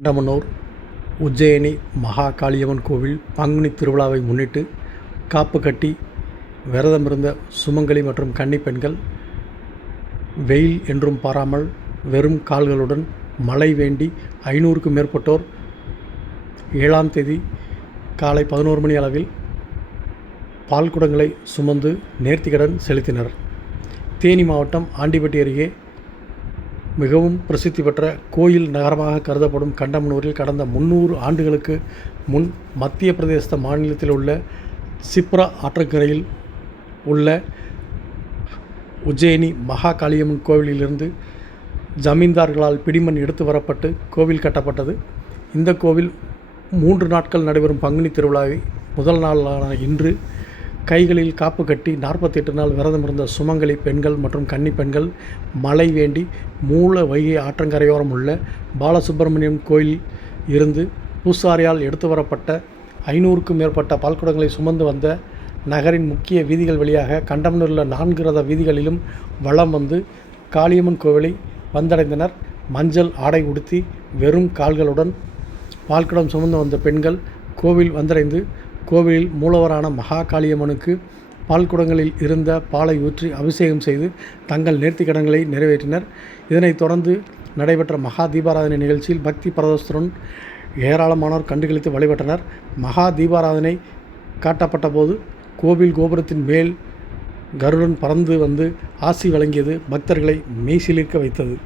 கடமனூர் உஜ்ஜயினி மகா காளியம்மன் கோவில் பங்குனி திருவிழாவை முன்னிட்டு காப்பு கட்டி விரதமிருந்த சுமங்கலி மற்றும் கன்னி பெண்கள் வெயில் என்றும் பாராமல் வெறும் கால்களுடன் மழை வேண்டி 500க்கும் மேற்பட்டோர் 7ஆம் தேதி காலை 11 மணி அளவில் பால் குடங்களை சுமந்து நேர்த்திக்கடன் செலுத்தினர். தேனி மாவட்டம் ஆண்டிப்பட்டி அருகே மிகவும் பிரசித்தி பெற்ற கோயில் நகரமாக கருதப்படும் கடமனூரில் கடந்த 300 ஆண்டுகளுக்கு முன் மத்திய பிரதேச மாநிலத்தில் உள்ள சிப்ரா ஆற்றங்கரையில் உள்ள உஜ்ஜயினி மகா காளியம்மன் கோவிலிலிருந்து ஜமீன்தார்களால் பிடிமண் எடுத்து வரப்பட்டு கோவில் கட்டப்பட்டது. இந்த கோவில் 3 நாட்கள் நடைபெறும் பங்குனி திருவிழாவை முதல் நாளான இன்று கைகளில் காப்பு கட்டி 48 நாள் விரதமிருந்த சுமங்கலி பெண்கள் மற்றும் கன்னி பெண்கள் மழை வேண்டி மூல வைகை ஆற்றங்கரையோரம் உள்ள பாலசுப்பிரமணியம் கோயில் இருந்து பூசாரியால் எடுத்து வரப்பட்ட 500க்கும் மேற்பட்ட பால்குடங்களை சுமந்து வந்த நகரின் முக்கிய வீதிகள் வழியாக கடமனூரில் 4 ரத வீதிகளிலும் வலம் வந்து காளியம்மன் கோவிலை வந்தடைந்தனர். மஞ்சள் ஆடை உடுத்தி வெறும் கால்களுடன் பால்குடம் சுமந்து வந்த பெண்கள் கோவில் வந்தடைந்து கோவிலில் மூலவரான மகா காளியம்மனுக்கு பால்குடங்களில் இருந்த பாலை ஊற்றி அபிஷேகம் செய்து தங்கள் நேர்த்திக்கடன்களை நிறைவேற்றினர். இதனைத் தொடர்ந்து நடைபெற்ற மகா தீபாராதனை நிகழ்ச்சியில் பக்தி பரவசத்துடன் ஏராளமானோர் கண்டுகளித்து வழிபட்டனர். மகா தீபாராதனை காட்டப்பட்ட போது கோவில் கோபுரத்தின் மேல் கருடன் பறந்து வந்து ஆசி வழங்கியது பக்தர்களை மெய்சிலிர்க்க வைத்தது.